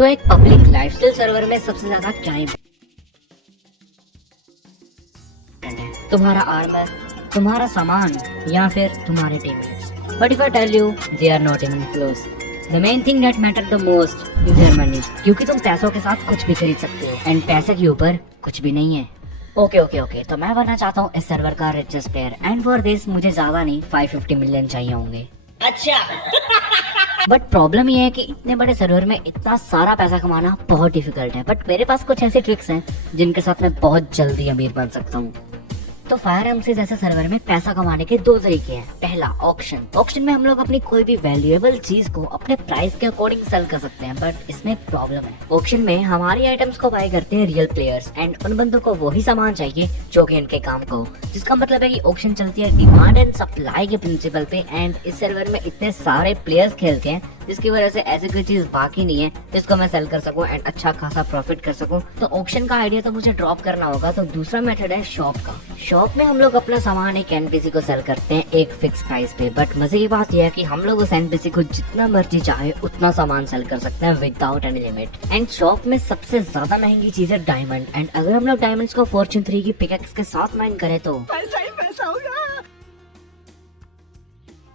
तो एक public lifestyle server में सबसे ज्यादा क्या इम्पोर्टेंट है? तुम्हारा आर्मर, तुम्हारा सामान या फिर तुम्हारे teammates. But if I tell you they are not even close. The main thing that matter the most is your money, क्योंकि तुम पैसों के साथ कुछ भी खरीद सकते हो एंड पैसे के ऊपर कुछ भी नहीं है। ओके, तो मैं बनना चाहता हूँ इस सर्वर का richest player and for this मुझे ज्यादा नहीं 550 मिलियन चाहिए होंगे। अच्छा। बट प्रॉब्लम ये है कि इतने बड़े सर्वर में इतना सारा पैसा कमाना बहुत डिफिकल्ट है। बट मेरे पास कुछ ऐसे ट्रिक्स हैं जिनके साथ मैं बहुत जल्दी अमीर बन सकता हूँ। तो फायर एमसी जैसे सर्वर में पैसा कमाने के दो तरीके हैं। पहला ऑक्शन। ऑक्शन में हम लोग अपनी कोई भी वैल्यूएबल चीज को अपने प्राइस के अकॉर्डिंग सेल कर सकते हैं। बट इसमें एक प्रॉब्लम है। ऑक्शन में हमारी आइटम्स को बाय करते हैं रियल प्लेयर्स एंड उन बंदों को वही सामान चाहिए जो कि इनके काम का हो। जिसका मतलब है कि ऑक्शन चलती है डिमांड एंड सप्लाई के प्रिंसिपल पे एंड इस सर्वर में इतने सारे प्लेयर्स खेलते हैं जिसकी वजह से ऐसी कोई चीज बाकी नहीं है जिसको मैं सेल कर सकूं एंड अच्छा खासा प्रॉफिट कर सकूं। तो ऑक्शन का आइडिया तो मुझे ड्रॉप करना होगा। तो दूसरा मेथड है शॉप का। शॉप में हम लोग अपना सामान एक एनपीसी को सेल करते हैं एक फिक्स प्राइस पे। बट मजे की बात यह है कि हम लोग उस एनपीसी को जितना मर्जी चाहे उतना सामान सेल कर सकते हैं without any limit. And shop में सबसे ज्यादा महंगी चीज है डायमंड एंड अगर हम लोग डायमंड्स को फॉर्च्यून 3 की पिकैक्स के साथ माइन करें तो पैसा ही पैसा होगा।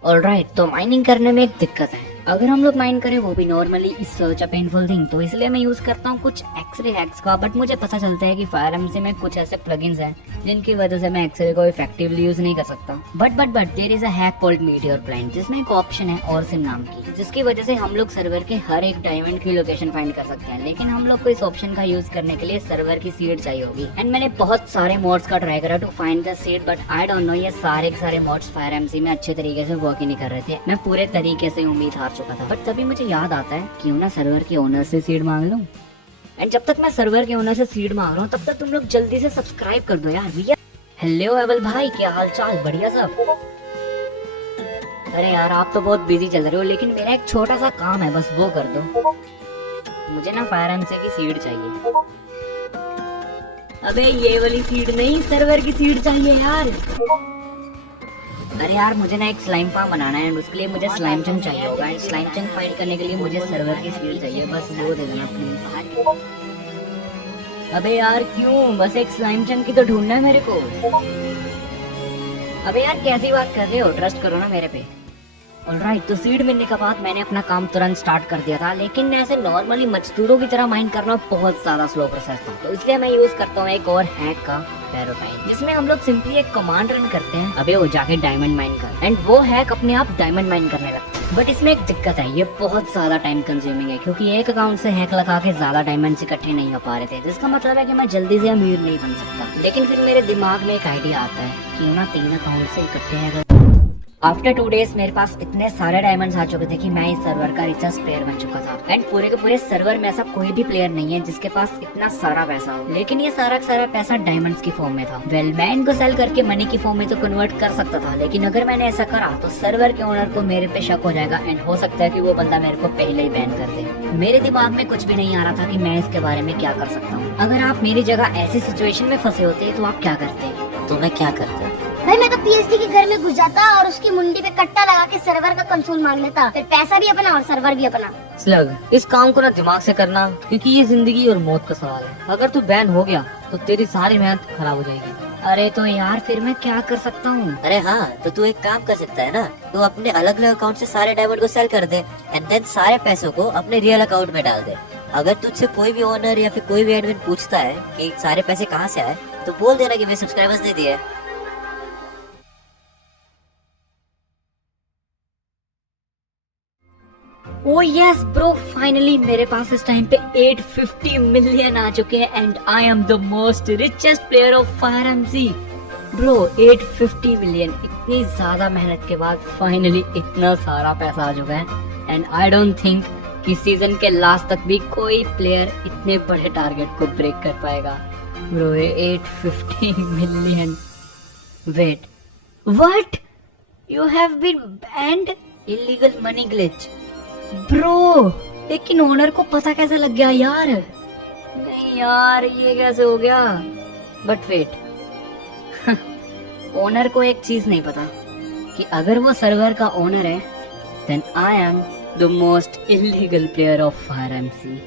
ऑलराइट, तो माइनिंग करने में एक दिक्कत है। अगर हम लोग माइन करें वो भी normally is such a painful thing, तो इसलिए मैं यूज करता हूँ कुछ एक्सरे हैक्स का। बट मुझे पता चलता है कि फायर एमसी में कुछ ऐसे प्लगइन्स हैं जिनकी वजह से मैं एक्सरे को इफेक्टिवली यूज नहीं कर सकता। But there is a hack called meteor plant, जिसमें एक ऑप्शन है और सिम नाम की, जिसकी वजह से हम लोग सर्वर के हर एक डायमंड की लोकेशन फाइंड कर सकते हैं। लेकिन हम लोग को इस ऑप्शन का यूज करने के लिए सर्वर की सीड चाहिए होगी एंड मैंने बहुत सारे मोड्स का ट्राई करा to find the seed. But I don't know ये सारे के सारे मोड्स फायर एमसी में अच्छे तरीके से वर्क ही नहीं कर रहे थे। मैं पूरे तरीके से उम्मीद हार चुका था। बट तभी मुझे याद आता है क्यों ना सर्वर के ओनर से सीड मांग लूं। एंड जब तक मैं सर्वर के ओनर से सीड मांग रहा हूँ तब तक तुम लोग जल्दी से सब्सक्राइब कर दो यार भैया। हेलो एवल भाई, क्या हाल चाल? बढ़िया सब? अरे यार आप तो बहुत बिजी चल रहे हो, लेकिन मेरा एक छोटा सा काम है, बस वो कर दो। मुझे ना फायर एमसी की सीड चाहिए। अबे ये वाली सीड नहीं, सर्वर की सीड चाहिए यार। अरे यार मुझे ना एक स्लाइम फार्म बनाना है एंड उसके लिए मुझे स्लाइम चंक चाहिए होगा एंड स्लाइम चंक फाइंड करने के लिए मुझे सर्वर की सीड चाहिए। बस वो दे देना प्लीज। अबे यार क्यों? बस एक स्लाइम चंक की तो ढूंढना है मेरे को। अबे यार कैसी बात कर रहे हो? ट्रस्ट करो ना मेरे पे। ऑलराइट, तो सीड मिलने के बाद मैंने अपना काम तुरंत स्टार्ट कर दिया था। लेकिन ऐसे नॉर्मली मजदूरों की तरह माइंड करना बहुत ज्यादा स्लो प्रोसेस था। तो इसलिए मैं यूज करता हूँ एक और हैक का पैरोटाइम, जिसमें हम लोग सिंपली एक कमांड रन करते हैं, अबे वो जाके डायमंड माइन कर, एंड वो हैक अपने आप डायमंड माइन करने लगता है। बट इसमें एक दिक्कत है, ये बहुत ज्यादा टाइम कंज्यूमिंग है क्योंकि एक अकाउंट से हैक लगा के ज्यादा डायमंड्स इकट्ठे नहीं हो पा रहे थे। जिसका मतलब है कि मैं जल्दी से अमीर नहीं बन सकता। लेकिन फिर मेरे दिमाग में एक आइडिया आता है, क्यों ना 3 अकाउंट से इकट्ठे है। आफ्टर 2 डेज मेरे पास इतने सारे डायमंड्स आ चुके थे कि मैं इस सर्वर का रिचेस्ट प्लेयर बन चुका था एंड पूरे के पूरे सर्वर में ऐसा कोई भी प्लेयर नहीं है जिसके पास इतना सारा पैसा हो। लेकिन ये सारा का सारा पैसा डायमंड्स की फॉर्म में था। वेल मैं इनको सेल करके मनी की फॉर्म में तो कन्वर्ट कर सकता था, लेकिन अगर मैंने ऐसा करा तो सर्वर के ओनर को मेरे पे शक हो जाएगा एंड हो सकता है कि वो बंदा मेरे को पहले ही बैन कर दे। मेरे दिमाग में कुछ भी नहीं आ रहा था कि मैं इसके बारे में क्या कर सकता हूँ। अगर आप मेरी जगह ऐसी सिचुएशन में फंसे होते तो आप क्या करते? तो मैं क्या करता? भाई मैं तो पीएचडी के घर में घुस जाता और उसकी मुंडी पे कट्टा लगा के सर्वर का कंसोल मांग लेता, फिर पैसा भी अपना और सर्वर भी अपना। स्लग, इस काम को ना दिमाग से करना क्योंकि ये जिंदगी और मौत का सवाल है। अगर तू बैन हो गया तो तेरी सारी मेहनत खराब हो जाएगी। अरे तो यार फिर मैं क्या कर सकता हूँ? अरे हाँ, तो तू एक काम कर सकता है ना, तू अपने अलग अलग अकाउंट से सारे डायमंड को सेल कर दे एंड देन सारे पैसों को अपने रियल अकाउंट में डाल दे। अगर तुझसे कोई भी ओनर या फिर कोई भी एडमिन पूछता है कि सारे पैसे कहाँ से आए तो बोल देना कि मैं सब्सक्राइबर्स दे दिए। ओ यस ब्रो, फाइनली मेरे पास इस टाइम पे 850 मिलियन आ चुके हैं and I am the most richest player of Fire MC. Bro 850 million, इतनी ज्यादा मेहनत के बाद फाइनली इतना सारा पैसा आ चुका है एंड आई डोंट थिंक कि सीजन के लास्ट तक भी कोई प्लेयर इतने बड़े टारगेट को ब्रेक कर पाएगा। Bro 850 million. Wait, what? You have been banned? Illegal money glitch. Bro लेकिन ओनर को पता कैसे लग गया यार? नहीं यार ये कैसे हो गया? बट वेट, ओनर को एक चीज नहीं पता कि अगर वो सर्वर का ओनर है then I am the most illegal player of Fire MC.